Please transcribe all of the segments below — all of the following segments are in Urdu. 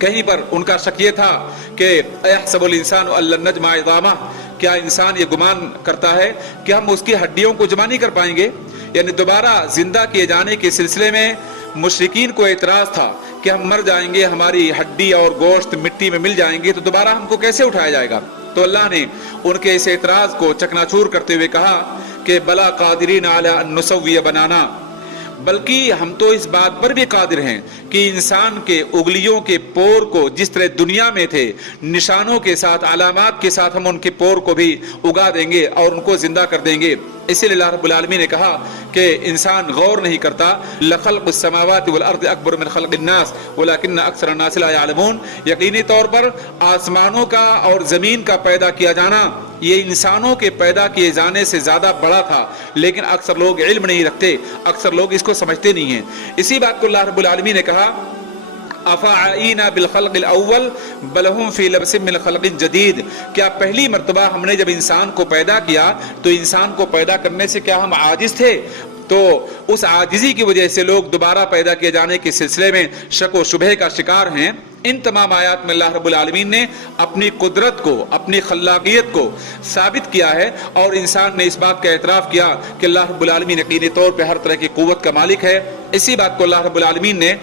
کہیں پر ان کا شک یہ تھا کہ اَيَحْسَبُ الْإِنسَانُ أَن لَّن نَّجْمَعَ عِظَامَهُ، کیا انسان یہ گمان کرتا ہے کہ ہم اس کی ہڈیوں کو جمع نہیں کر پائیں گے؟ یعنی دوبارہ زندہ کیے جانے کے سلسلے میں مشرکین کو اعتراض تھا کہ ہم مر جائیں گے، ہماری ہڈی اور گوشت مٹی میں مل جائیں گے، تو دوبارہ ہم کو کیسے اٹھایا جائے گا؟ تو اللہ نے ان کے اس اعتراض کو چکناچور کرتے ہوئے کہا کہ بلا قادرین علی ان نسوی بنانا، بلکہ ہم تو اس بات پر بھی قادر ہیں کہ انسان کے انگلیوں کے پور کو جس طرح دنیا میں تھے نشانوں کے ساتھ، علامات کے ساتھ، ہم ان کے پور کو بھی اگا دیں گے اور ان کو زندہ کر دیں گے۔ اسی لیے اللہ رب العالمین نے کہا کہ انسان غور نہیں کرتا، لخلق السماوات والارض اکبر من خلق الناس ولکن اکثر الناس لا یعلمون، یقینی طور پر آسمانوں کا اور زمین کا پیدا کیا جانا یہ انسانوں کے پیدا کیے جانے سے زیادہ بڑا تھا، لیکن اکثر لوگ علم نہیں رکھتے، اکثر لوگ اس کو سمجھتے نہیں ہیں۔ اسی بات کو اللہ رب العالمین نے کہا افعینا بالخلق الاول بل هم فی لبس من خلق جدید، کیا پہلی مرتبہ ہم نے جب انسان کو پیدا کیا تو انسان کو پیدا کرنے سے کیا ہم عاجز تھے؟ تو اس عاجزی کی وجہ سے لوگ دوبارہ پیدا کیے جانے کے سلسلے میں شک و شبہ کا شکار ہیں۔ ان تمام آیات میں اللہ رب العالمین نے اپنی قدرت کو، اپنی خلاقیت کو ثابت کیا ہے، اور انسان نے اس بات کا اعتراف کیا کہ اللہ رب العالمین یقینی طور پہ ہر طرح کی قوت کا مالک ہے۔ اسی بات کو اللہ رب العالمین نے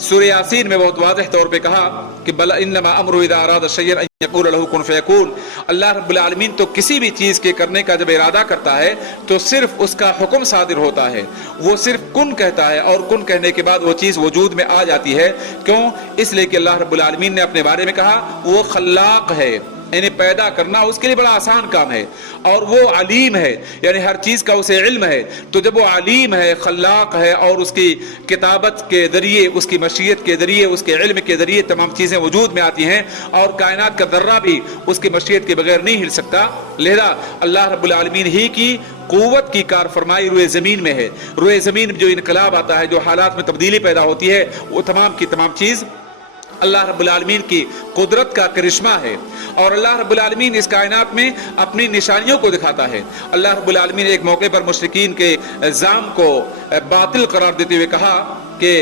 سورہ یاسین میں بہت واضح طور پہ کہا کہ بل انما امرہ اذا اراد شیئا ان یقول له کن فیکون، اللہ رب العالمین تو کسی بھی چیز کے کرنے کا جب ارادہ کرتا ہے تو صرف اس کا حکم صادر ہوتا ہے، وہ صرف کن کہتا ہے اور کن کہنے کے بعد وہ چیز وجود میں آ جاتی ہے۔ کیوں؟ اس لیے کہ اللہ رب العالمین نے اپنے بارے میں کہا وہ خلاق ہے، یعنی پیدا کرنا اس کے لیے بڑا آسان کام ہے، اور وہ علیم ہے، یعنی ہر چیز کا اسے علم ہے۔ تو جب وہ علیم ہے، خلاق ہے، اور اس کی کتابت کے ذریعے، اس کی مشیت کے ذریعے، اس کے علم کے ذریعے تمام چیزیں وجود میں آتی ہیں، اور کائنات کا ذرہ بھی اس کی مشیت کے بغیر نہیں ہل سکتا، لہذا اللہ رب العالمین ہی کی قوت کی کار فرمائی روئے زمین میں ہے۔ روئے زمین میں جو انقلاب آتا ہے، جو حالات میں تبدیلی پیدا ہوتی ہے، وہ تمام کی تمام چیز اللہ رب العالمین کی قدرت کا کرشمہ ہے، اور اللہ رب العالمین اس کائنات میں اپنی نشانیوں کو دکھاتا ہے۔ اللہ رب العالمین ایک موقع پر مشرکین کے الزام کو باطل قرار دیتے ہوئے کہا کہ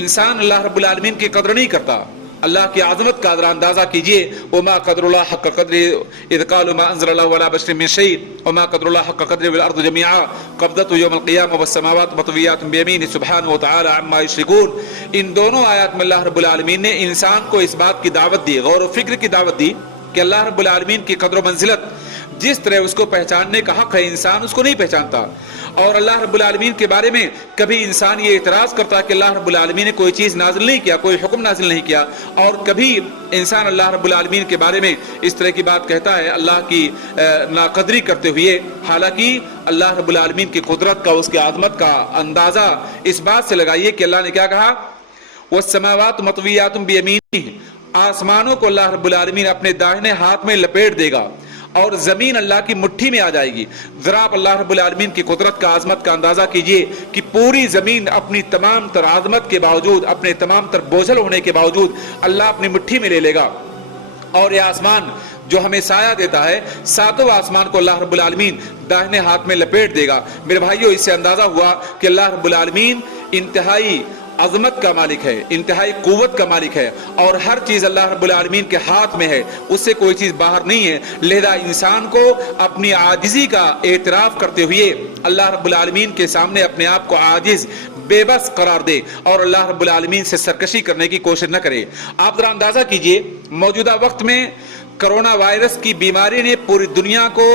انسان اللہ رب العالمین کی قدر نہیں کرتا۔ اللہ کی عظمت کا اندازہ کیجئے، وما قدر اللہ حق قدر اذ قالوا ما انزل اللہ علی بشر من شیء وما قدر اللہ حق قدر والارض جميعا قبضته یوم القیامہ والسماوات مطویات بیمینہ سبحانہ وتعالی عما یشرکون۔ ان دونوں آیات میں اللہ رب العالمین نے انسان کو اس بات کی دعوت دی، غور و فکر کی دعوت دی کہ اللہ رب العالمین کی قدر و منزلت جس طرح اس کو پہچاننے کا حق ہے، انسان اس کو نہیں پہچانتا۔ اور اللہ رب العالمین کے بارے میں کبھی انسان یہ اعتراض کرتا کہ اللہ رب العالمین نے کوئی چیز نازل نہیں کیا، کوئی حکم نازل نہیں کیا، اور کبھی انسان اللہ رب العالمین کے بارے میں اس طرح کی بات کہتا ہے اللہ کی ناقدری کرتے ہوئے، حالانکہ اللہ رب العالمین کی قدرت کا، اس کی عظمت کا اندازہ اس بات سے لگائیے کہ اللہ نے کیا کہا، والسماوات مطویات بیمینہ، آسمانوں کو اللہ رب العالمین اپنے داہنے ہاتھ میں لپیٹ دے گا، اور زمین اللہ کی مٹھی میں آ جائے گی۔ ذرا آپ اللہ رب العالمین کی قدرت کا، عظمت کا اندازہ کیجئے کہ پوری زمین اپنی تمام تر عظمت کے باوجود، اپنے تمام تر بوجھل ہونے کے باوجود اللہ اپنی مٹھی میں لے لے گا، اور یہ آسمان جو ہمیں سایہ دیتا ہے، ساتوں آسمان کو اللہ رب العالمین داہنے ہاتھ میں لپیٹ دے گا۔ میرے بھائیو، اس سے اندازہ ہوا کہ اللہ رب العالمین انتہائی عظمت کا مالک ہے، انتہائی قوت کا مالک ہے، اور ہر چیز اللہ رب العالمین کے ہاتھ میں ہے، اس سے کوئی چیز باہر نہیں ہے۔ لہذا انسان کو اپنی عاجزی کا اعتراف کرتے ہوئے اللہ رب العالمین کے سامنے اپنے آپ کو عاجز، بے بس قرار دے، اور اللہ رب العالمین سے سرکشی کرنے کی کوشش نہ کرے۔ آپ ذرا اندازہ کیجئے، موجودہ وقت میں کرونا وائرس کی بیماری نے پوری دنیا کو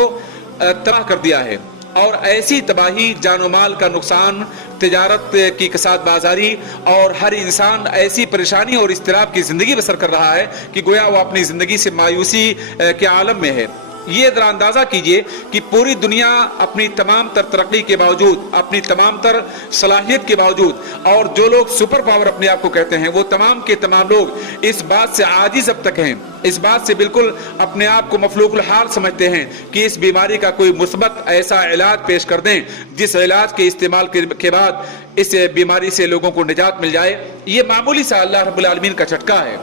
تباہ کر دیا ہے، اور ایسی تباہی، جان و مال کا نقصان، تجارت کی کساد بازاری، اور ہر انسان ایسی پریشانی اور اضطراب کی زندگی بسر کر رہا ہے کہ گویا وہ اپنی زندگی سے مایوسی کے عالم میں ہے۔ یہ ذرا اندازہ کیجئے کہ پوری دنیا اپنی تمام تر ترقی کے باوجود، اپنی تمام تر صلاحیت کے باوجود، اور جو لوگ سپر پاور اپنے آپ کو کہتے ہیں، وہ تمام کے تمام لوگ اس بات سے عاجز اب تک ہیں، اس بات سے بالکل اپنے آپ کو مفلوق الحال سمجھتے ہیں کہ اس بیماری کا کوئی مثبت ایسا علاج پیش کر دیں جس علاج کے استعمال کے بعد اس بیماری سے لوگوں کو نجات مل جائے۔ یہ معمولی سا اللہ رب العالمین کا جھٹکا ہے،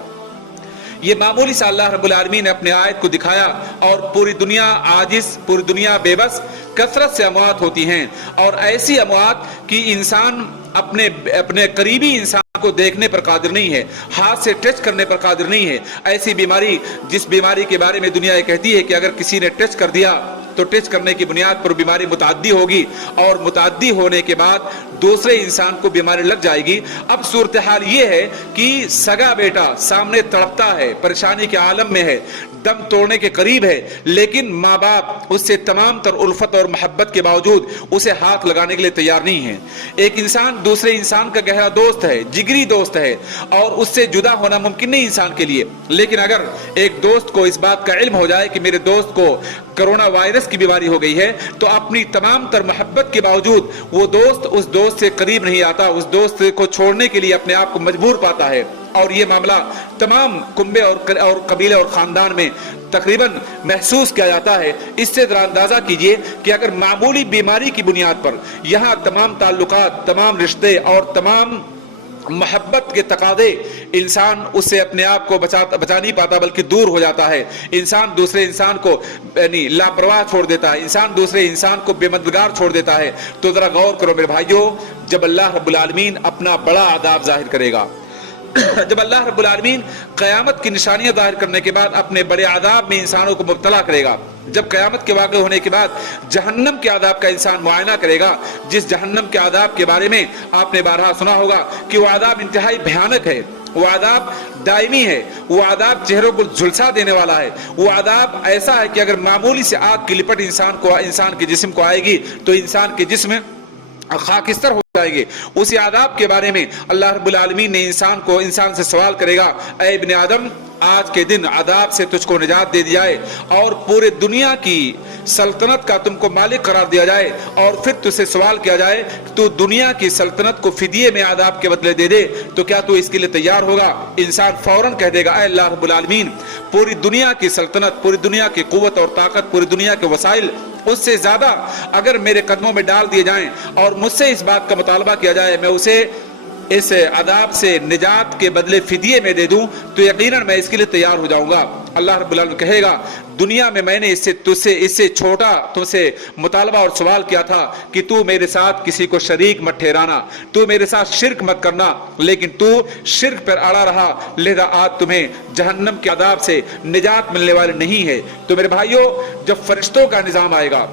یہ معمولی سا اللہ رب العالمین نے اپنے آیت کو دکھایا، اور پوری دنیا عاجز، پوری دنیا بے بس، کثرت سے اموات ہوتی ہیں، اور ایسی اموات کہ انسان اپنے قریبی انسان کو دیکھنے پر قادر نہیں ہے، ہاتھ سے ٹچ کرنے پر قادر نہیں ہے. ایسی بیماری جس بیماری کے بارے میں دنیا یہ کہتی ہے کہ اگر کسی نے ٹچ کر دیا تو ٹچ کرنے کی بنیاد پر بیماری متعدی ہوگی اور متعدی ہونے کے بعد دوسرے انسان کو بیماری لگ جائے گی. اب صورتحال یہ ہے کہ سگا بیٹا سامنے تڑپتا ہے، پریشانی کے عالم میں ہے، دم توڑنے کے قریب ہے، لیکن ماں باپ اس سے تمام تر الفت اور محبت کے باوجود اسے ہاتھ لگانے کے لیے تیار نہیں ہے. ایک انسان دوسرے انسان کا گہرا دوست ہے، جگری دوست ہے، اور اس سے جدا ہونا ممکن نہیں انسان کے لیے. لیکن اگر ایک دوست کو اس بات کا علم ہو جائے کہ میرے دوست کو کرونا وائرس کی بیماری ہو گئی ہے، تو اپنی تمام تر محبت کے باوجود وہ دوست اس دوست سے قریب نہیں آتا، اس دوست کو چھوڑنے کے لیے اپنے آپ کو مجبور پاتا ہے. اور یہ معاملہ تمام کنبے اور قبیلے اور خاندان میں تقریباً محسوس کیا جاتا ہے. اس سے ذرا اندازہ کیجئے کہ اگر معمولی بیماری کی بنیاد پر یہاں تمام تعلقات، تمام رشتے اور تمام محبت کے تقاضے، انسان اس سے اپنے آپ کو بچا نہیں پاتا بلکہ دور ہو جاتا ہے. انسان دوسرے انسان کو یعنی لاپرواہ چھوڑ دیتا ہے، انسان دوسرے انسان کو بے مددگار چھوڑ دیتا ہے. تو ذرا غور کرو میرے بھائیوں، جب اللہ رب العالمین اپنا بڑا عذاب ظاہر کرے گا، جب اللہ رب العالمین قیامت کی نشانیاں ظاہر کرنے کے بعد اپنے بڑے عذاب میں انسانوں کو مبتلا کرے گا، جب قیامت کے واقع ہونے کے بعد جہنم کے عذاب کا انسان معائنہ کرے گا، جس جہنم کے عذاب کے بارے میں آپ نے بارہا سنا ہوگا کہ وہ عذاب انتہائی بھیانک ہے، وہ عذاب دائمی ہے، وہ عذاب چہروں کو جھلسا دینے والا ہے، وہ عذاب ایسا ہے کہ اگر معمولی سے آگ کی لپٹ انسان کے جسم کو آئے گی تو انسان کے جسم خاکستر ہو جائے گے. اسی عذاب کے بارے میں اللہ رب العالمین نے انسان سے سوال کرے گا، اے ابن آدم، آج کے دن عذاب سے تجھ کو نجات دے دیا جائے اور پورے دنیا کی سلطنت کا تم کو مالک قرار دیا جائے، اور پھر تجھ سے سوال کیا جائے تو دنیا کی سلطنت کو فدیے میں عذاب کے بدلے دے دے، تو کیا تو اس کے لیے تیار ہوگا؟ انسان فوراً کہہ دے گا، اے اللہ رب العالمین، پوری دنیا کی سلطنت، پوری دنیا کی قوت اور طاقت، پوری دنیا کے وسائل، اس سے زیادہ اگر میرے قدموں میں ڈال دیے جائیں اور مجھ سے اس بات کا مطالبہ کیا جائے میں اسے اس عذاب سے نجات کے بدلے فدیے میں دے دوں، تو یقیناً میں اس کے لیے تیار ہو جاؤں گا. اللہ رب العالمین کہے گا، دنیا میں میں نے اس سے چھوٹا تم سے مطالبہ اور سوال کیا تھا کہ تو میرے ساتھ کسی کو شریک مت ٹھہرانا، تو میرے ساتھ شرک مت کرنا، لیکن تو شرک پر اڑا رہا، لہذا آج تمہیں جہنم کے عذاب سے نجات ملنے والی نہیں ہے. تو میرے بھائیوں، جب فرشتوں کا نظام آئے گا،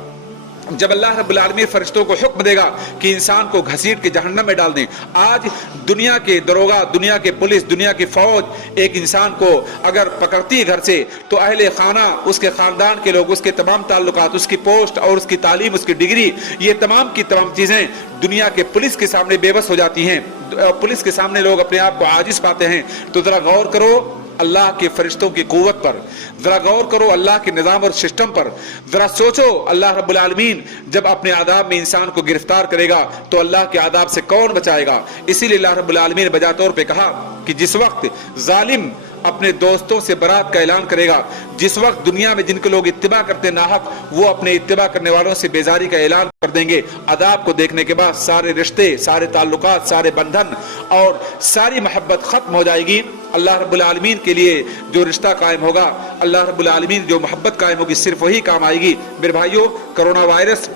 جب اللہ رب العالمین فرشتوں کو حکم دے گا کہ انسان کو گھسیٹ کے جہنم میں ڈال دیں، آج دنیا کے دروغہ، دنیا کے پولیس، دنیا کی فوج ایک انسان کو اگر پکڑتی ہے گھر سے، تو اہل خانہ، اس کے خاندان کے لوگ، اس کے تمام تعلقات، اس کی پوسٹ اور اس کی تعلیم، اس کی ڈگری، یہ تمام کی تمام چیزیں دنیا کے پولیس کے سامنے بے بس ہو جاتی ہیں. پولیس کے سامنے لوگ اپنے آپ کو عاجز پاتے ہیں. تو ذرا غور کرو اللہ کے فرشتوں کی قوت پر، ذرا غور کرو اللہ کے نظام اور سسٹم پر، ذرا سوچو اللہ رب العالمین جب اپنے عذاب میں انسان کو گرفتار کرے گا تو اللہ کے عذاب سے کون بچائے گا. اسی لیے اللہ رب العالمین نے بجا طور پہ کہا کہ جس وقت ظالم اپنے دوستوں سے برات کا اعلان کرے گا، جس وقت دنیا میں جن کے لوگ اتباع کرتے ناحق، وہ اپنے اتباع کرنے والوں سے بیزاری کا اعلان کر دیں گے، عذاب کو دیکھنے کے بعد سارے رشتے، سارے تعلقات، سارے بندھن اور ساری محبت ختم ہو جائے گی. اللہ رب العالمین کے لیے جو رشتہ قائم ہوگا، اللہ رب العالمین جو محبت قائم ہوگی، صرف وہی کام آئے گی. میرے بھائیوں، کرونا وائرس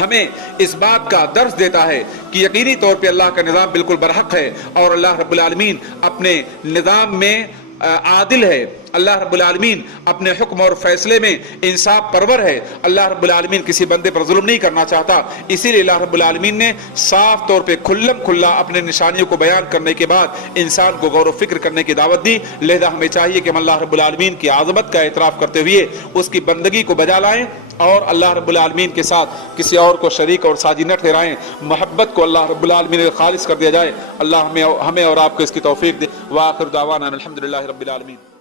ہمیں اس بات کا درس دیتا ہے کہ یقینی طور پہ اللہ کا نظام بالکل برحق ہے اور اللہ رب العالمین اپنے نظام میں عادل ہے. اللہ رب العالمین اپنے حکم اور فیصلے میں انصاف پرور ہے. اللہ رب العالمین کسی بندے پر ظلم نہیں کرنا چاہتا. اسی لیے اللہ رب العالمین نے صاف طور پہ کھلم کھلا اپنے نشانیوں کو بیان کرنے کے بعد انسان کو غور و فکر کرنے کی دعوت دی. لہذا ہمیں چاہیے کہ ہم اللہ رب العالمین کی عظمت کا اعتراف کرتے ہوئے اس کی بندگی کو بجا لائیں اور اللہ رب العالمین کے ساتھ کسی اور کو شریک اور ساجی نہ ٹھہرائیں. محبت کو اللہ رب العالمین نے خالص کر دیا جائے. اللہ ہمیں اور آپ کو اس کی توفیق دے. وآخر دعوانا الحمدللہ رب العالمین.